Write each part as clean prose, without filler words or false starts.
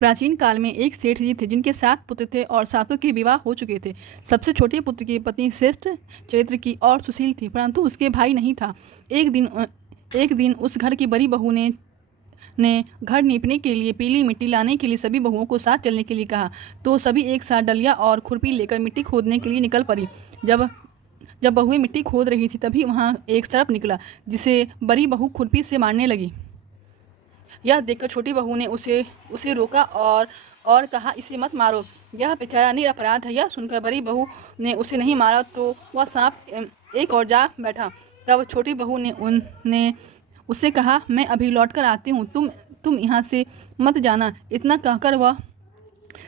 प्राचीन काल में एक सेठ जी थे जिनके 7 पुत्र थे और सातों के विवाह हो चुके थे। सबसे छोटे पुत्र की पत्नी श्रेष्ठ चरित्र की और सुशील थी, परंतु उसके भाई नहीं था। एक दिन उस घर की बड़ी बहू ने घर नीपने के लिए पीली मिट्टी लाने के लिए सभी बहुओं को साथ चलने के लिए कहा। तो सभी एक साथ डलिया और खुरपी लेकर मिट्टी खोदने के लिए निकल पड़ी। जब जब बहुएं मिट्टी खोद रही थी तभी वहाँ एक सर्प निकला, जिसे बड़ी बहू खुरपी से मारने लगी। यह देखकर छोटी बहू ने उसे उसे रोका और कहा, इसे मत मारो, यह बेचारा निरपराध है। यह सुनकर बड़ी बहू ने उसे नहीं मारा तो वह सांप एक और जा बैठा। तब छोटी बहू ने उससे कहा, मैं अभी लौट कर आती हूँ, तुम यहाँ से मत जाना। इतना कहकर वह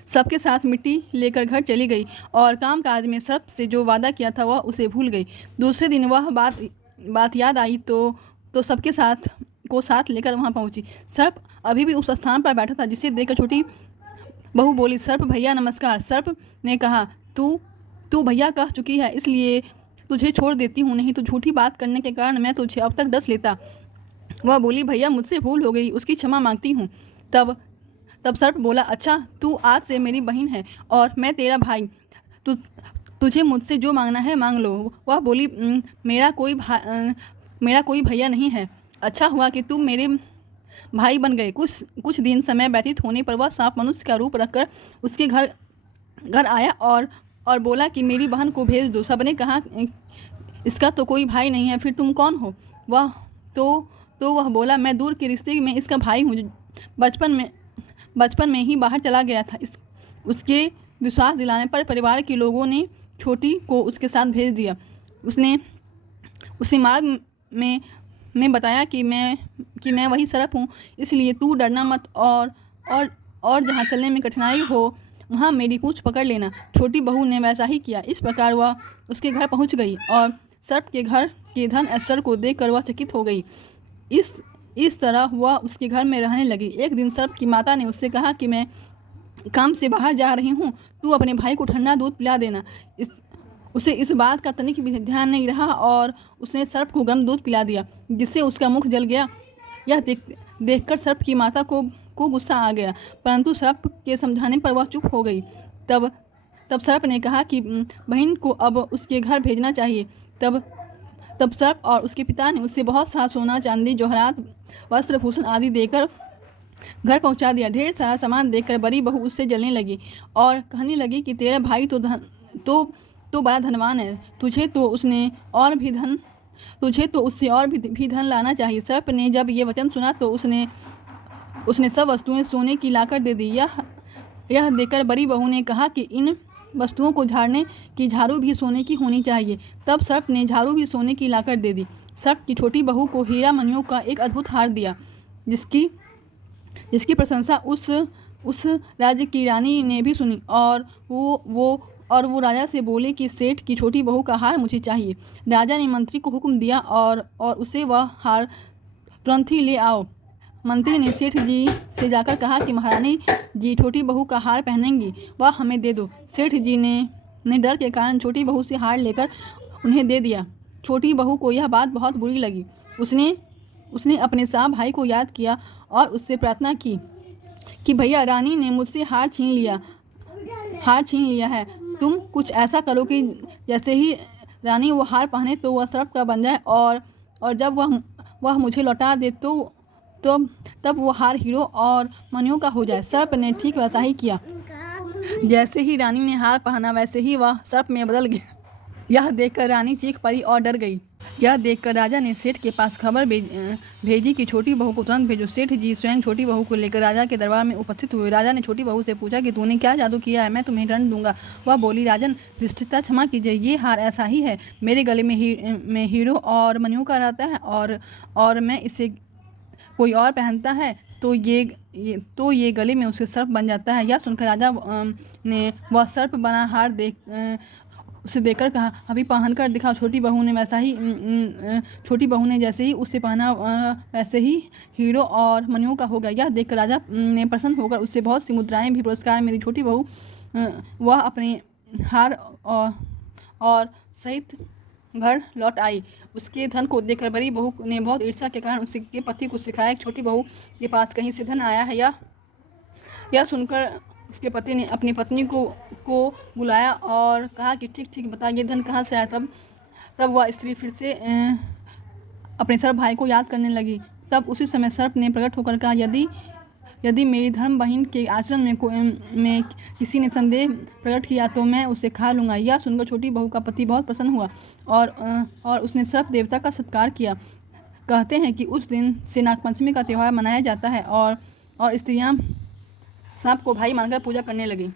सबके साथ मिट्टी लेकर घर चली गई और कामकाज में सर्प से जो वादा किया था वह उसे भूल गई। दूसरे दिन वह बात याद आई तो सबके साथ लेकर वहां पहुंची। सर्प अभी भी उस स्थान पर बैठा था जिसे देखकर छोटी बहू बोली, सर्प भैया नमस्कार। सर्प ने कहा, तू तू भैया कह चुकी है, इसलिए तुझे छोड़ देती हूँ, नहीं तो झूठी बात करने के कारण मैं तुझे अब तक डस लेता। वह बोली, भैया मुझसे भूल हो गई, उसकी क्षमा मांगती हूँ। तब तब सर्प बोला, अच्छा तू आज से मेरी बहन है और मैं तेरा भाई, तु तुझे मुझसे जो मांगना है मांग लो। वह बोली, मेरा कोई भैया नहीं है, अच्छा हुआ कि तुम मेरे भाई बन गए। कुछ दिन समय व्यतीत होने पर वह सांप मनुष्य का रूप रखकर उसके घर घर आया और बोला कि मेरी बहन को भेज दो। सबने कहा, इसका तो कोई भाई नहीं है, फिर तुम कौन हो? वह वह बोला, मैं दूर के रिश्ते में इसका भाई हूँ, बचपन में ही बाहर चला गया था। उसके विश्वास दिलाने पर परिवार के लोगों ने छोटी को उसके साथ भेज दिया। उसने उसने मार्ग में बताया कि मैं वही सर्प हूँ, इसलिए तू डरना मत और जहाँ चलने में कठिनाई हो वहाँ मेरी पूँछ पकड़ लेना। छोटी बहू ने वैसा ही किया। इस प्रकार वह उसके घर पहुँच गई और सर्प के घर के धन ऐश्वर्य को देखकर वह चकित हो गई। इस तरह वह उसके घर में रहने लगी। एक दिन सर्प की माता ने उससे कहा कि मैं काम से बाहर जा रही हूँ, तू अपने भाई को ठंडा दूध पिला देना। उसे इस बात का तनिक भी ध्यान नहीं रहा और उसने सर्प को गर्म दूध पिला दिया, जिससे उसका मुख जल गया। यह देखकर सर्प की माता को गुस्सा आ गया, परंतु सर्प के समझाने पर वह चुप हो गई। तब तब सर्प ने कहा कि बहन को अब उसके घर भेजना चाहिए। तब सर्प और उसके पिता ने उससे बहुत सा सोना, चांदी, जवाहरात, वस्त्र, भूषण आदि देकर घर पहुंचा दिया। ढेर सारा सामान देखकर बड़ी बहू उससे जलने लगी और कहने लगी कि तेरा भाई तो बड़ा धनवान है, तुझे तो उससे और भी धन लाना चाहिए। सर्प ने जब ये वचन सुना तो उसने सब वस्तुएं सोने की लाकर दे दी। यह देखकर बड़ी बहू ने कहा कि इन वस्तुओं को झाड़ने की झाड़ू भी सोने की होनी चाहिए। तब सर्प ने झाड़ू भी सोने की लाकर दे दी। सर्प की छोटी बहू को हीरा मणियों का एक अद्भुत हार दिया, जिसकी प्रशंसा उस राज्य की रानी ने भी सुनी और वो राजा से बोले कि सेठ की छोटी बहू का हार मुझे चाहिए। राजा ने मंत्री को हुक्म दिया और उसे वह हार तुरंत ही ले आओ। मंत्री ने सेठ जी से जाकर कहा कि महारानी जी छोटी बहू का हार पहनेंगी, वह हमें दे दो। सेठ जी ने डर के कारण छोटी बहू से हार लेकर उन्हें दे दिया। छोटी बहू को यह बात बहुत बुरी लगी। उसने अपने सांप भाई को याद किया और उससे प्रार्थना की कि भैया, रानी ने मुझसे हार छीन लिया है, तुम कुछ ऐसा करो कि जैसे ही रानी वो हार पहने तो वह सर्प का बन जाए और जब वह मुझे लौटा दे तब वो हार हीरो और मणियों का हो जाए। सर्प ने ठीक वैसा ही किया। जैसे ही रानी ने हार पहना वैसे ही वह सर्प में बदल गया। यह देखकर रानी चीख पड़ी और डर गई। यह देखकर राजा ने सेठ के पास खबर भेजी कि छोटी बहू को तुरंत भेजो। सेठ जी स्वयं छोटी बहू को लेकर राजा के दरबार में उपस्थित हुए। राजा ने छोटी बहू से पूछा कि तूने क्या जादू किया है, मैं तुम्हें दंड दूंगा। वह बोली, राजन धृष्टता क्षमा कीजिए, ये हार ऐसा ही है, मेरे गले में हीरो और मणियों का रहता है और मैं इसे कोई और पहनता है तो ये गले में उसके सर्प बन जाता है। यह सुनकर राजा ने वह सर्प बना हार उसे देखकर कहा, अभी पहन कर दिखाओ। छोटी बहू ने जैसे ही उसे पहना वैसे ही हीरो और मणियों का हो गया। यह देखकर राजा ने प्रसन्न होकर उससे बहुत सी मुद्राएं भी पुरस्कार में दी। छोटी बहू वह अपने हार और सहित घर लौट आई। उसके धन को देखकर बड़ी बहू ने बहुत ईर्ष्या के कारण उसके पति को सिखाया कि छोटी बहू के पास कहीं से धन आया है यह सुनकर उसके पति ने अपनी पत्नी को बुलाया और कहा कि ठीक ठीक बता, ये धन कहाँ से आया। तब वह स्त्री फिर से अपने सर्प भाई को याद करने लगी। तब उसी समय सर्प ने प्रकट होकर कहा, यदि मेरी धर्म बहन के आचरण में किसी ने संदेह प्रकट किया तो मैं उसे खा लूँगा। यह सुनकर छोटी बहू का पति बहुत प्रसन्न हुआ और उसने सर्प देवता का सत्कार किया। कहते हैं कि उस दिन से नागपंचमी का त्यौहार मनाया जाता है और स्त्रियां सांप को भाई मानकर पूजा करने लगीं।